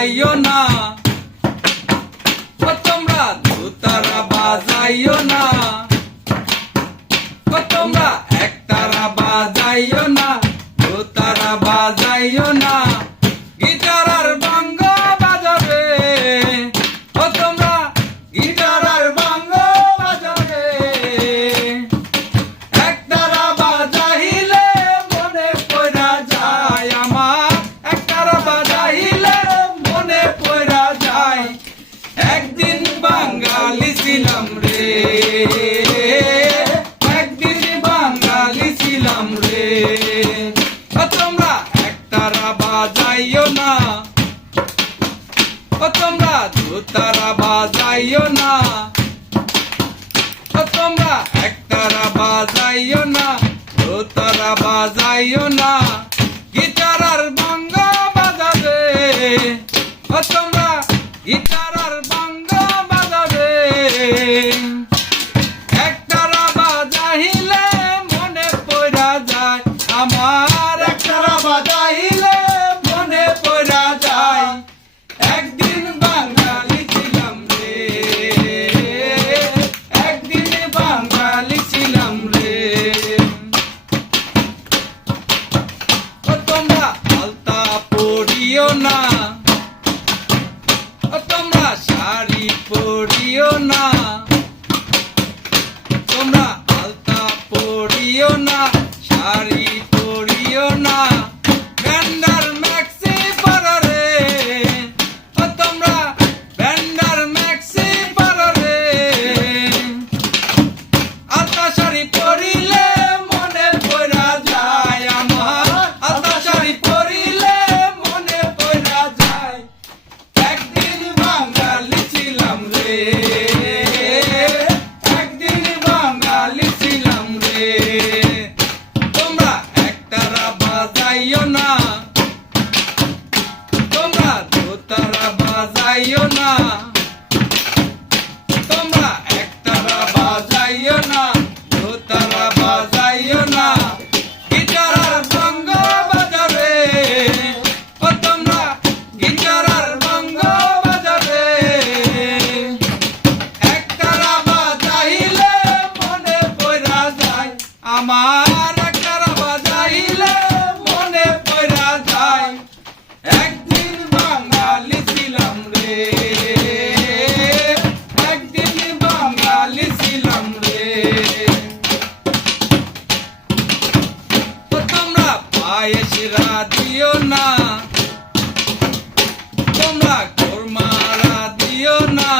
বাজাইও না, ও তোমরা দুতারা বাজাইও না, ও তোমরা একতারা বাজাইও না, দুতারা বাজাইও না। গিটার আর বাঙ্গ বাজাবে, ও তোমরা গিটার আর বাঙ্গ বাজাবে। একতারা বাজাইলে মনে পড়া যায় আমার, একতারা বাজাইলে মনে পড়া যায়। একদিন বাঙালি ছিলাম রে, একদিন বাঙালি ছিলাম রে। ও তোমরা একতারা বাজাইও না, ও তোমরা দুতারা বাজাইও না, ও তোমরা একতারা বাজাইও না, দুতারা বাজাইও না। গিটার আর বাঙ্গ বাজাবে, ও তোমরা গিটার আর বাঙ্গ বাজাবে। একতারা বাজাইলে মনে পড়া যায় আমার, একতারা বাজাইলে মনে পড়া যায়। একদিন বাঙালি ছিলাম রে, একদিন বাঙালি ছিলাম রে। ও তোমরা আলতা পড়িও না, ও তোমরা শাড়ি পড়িও না, তোমরা আলতা পড়িও না, শাড়ি পড়িও না। ব্যান্ডার ম্যাক্সি পরো রে, ও তোমরা ব্যান্ডার ম্যাক্সি পরো রে। আলতা শাড়ি পরিলে মনে পড়া যায় আমার, আলতা শাড়ি পরিলে মনে পড়া যায়। একদিন বাঙালি ছিলাম রে, একদিন বাঙালি ছিলাম রে। তোমরা একতারা বাজাইও না, তোমরা দুতারা বাজাইও না, তোমরা একতারা বাজাইও না, দুতারা বাজাইও না। গিটার আর বাঙ্গ বাজাবে, ও তোমরা গিটার আর বাঙ্গ বাজাবে। একতারা বাজাইলে মনে পড়া যায় আমার, একতারা বাজাইলে মনে পড়া যায়। একদিন বাঙালি ছিলাম রে, একদিন বাঙালি ছিলাম রে। তো তোমরা পায়েস দিও না, তোমরা কোরমা দিও না,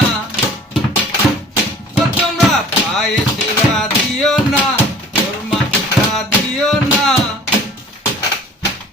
তো তোমরা পায়েস